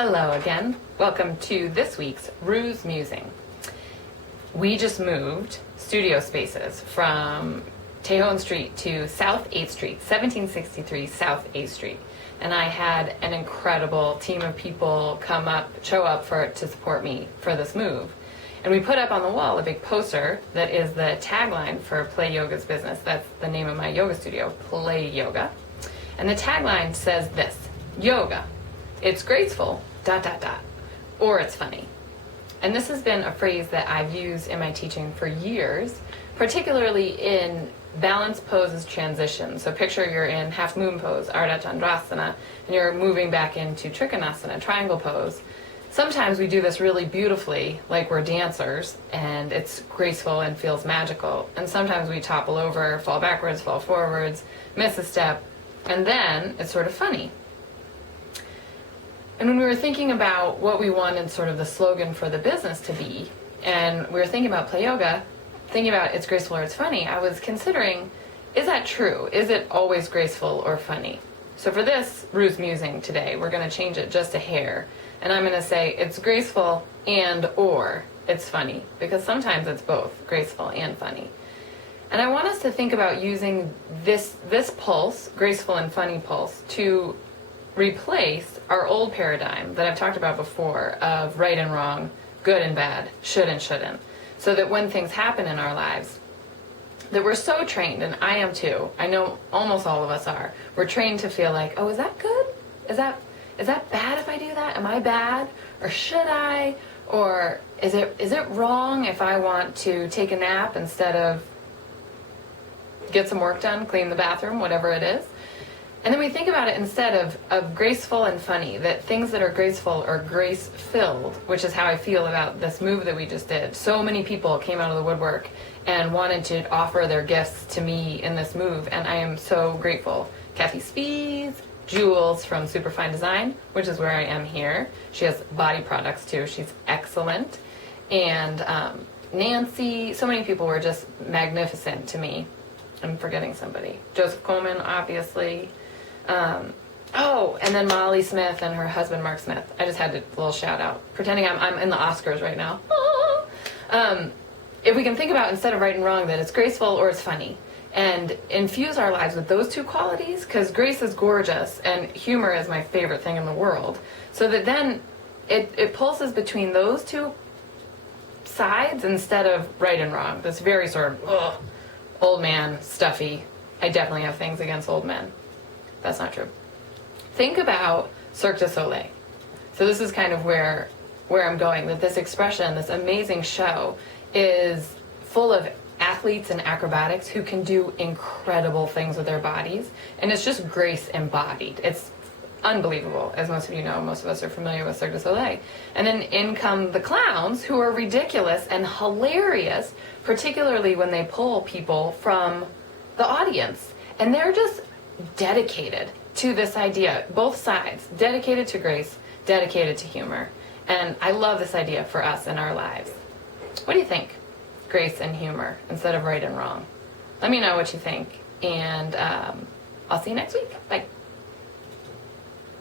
Hello again. Welcome to this week's Ruse Musing. We just moved studio spaces from Tejon Street to South 8th Street, 1763 South 8th Street. And I had an incredible team of people show up to support me for this move. And we put up on the wall a big poster that is the tagline for Play Yoga's business. That's the name of my yoga studio, Play Yoga. And the tagline says this: yoga, it's graceful, ... or it's funny. And this has been a phrase that I've used in my teaching for years, particularly in balance poses transition. So picture you're in half moon pose, Ardha Chandrasana, and you're moving back into Trikonasana, triangle pose. Sometimes we do this really beautifully, like we're dancers, and it's graceful and feels magical. And sometimes we topple over, fall backwards, fall forwards, miss a step, and then it's sort of funny. And when we were thinking about what we wanted sort of the slogan for the business to be, and we were thinking about Play Yoga, thinking about it's graceful or it's funny, I was considering, is that true? Is it always graceful or funny? So for this Ruse Musing today, we're going to change it just a hair. And I'm going to say it's graceful and or it's funny, because sometimes it's both graceful and funny. And I want us to think about using this pulse, graceful and funny pulse, to replace our old paradigm that I've talked about before of right and wrong, good and bad, should and shouldn't. So that when things happen in our lives, that we're so trained, and I am too, I know almost all of us are, we're trained to feel like, oh, is that good? Is that bad if I do that? Am I bad? Or should I? Or is it wrong if I want to take a nap instead of get some work done, clean the bathroom, whatever it is? And then we think about it instead of graceful and funny, that things that are graceful are grace-filled, which is how I feel about this move that we just did. So many people came out of the woodwork and wanted to offer their gifts to me in this move, and I am so grateful. Kathy Spees, Jules from Superfine Design, which is where I am here. She has body products too. She's excellent. And Nancy, so many people were just magnificent to me. I'm forgetting somebody. Joseph Coleman, obviously. And then Molly Smith and her husband Mark Smith. I just had a little shout out, pretending I'm in the Oscars right now. If we can think about, instead of right and wrong, that it's graceful or it's funny, and infuse our lives with those two qualities, because grace is gorgeous and humor is my favorite thing in the world, so that then it pulses between those two sides instead of right and wrong. This very sort of old man, stuffy. I definitely have things against old men. That's not true. Think about Cirque du Soleil. So this is kind of where I'm going, that this expression, this amazing show, is full of athletes and acrobatics who can do incredible things with their bodies, and it's just grace embodied. It's unbelievable. As most of you know, most of us are familiar with Cirque du Soleil. And then in come the clowns, who are ridiculous and hilarious, particularly when they pull people from the audience. And they're just dedicated to this idea, both sides, dedicated to grace, dedicated to humor. And I love this idea for us in our lives. What do you think? Grace and humor instead of right and wrong. Let me know what you think, and I'll see you next week. Bye.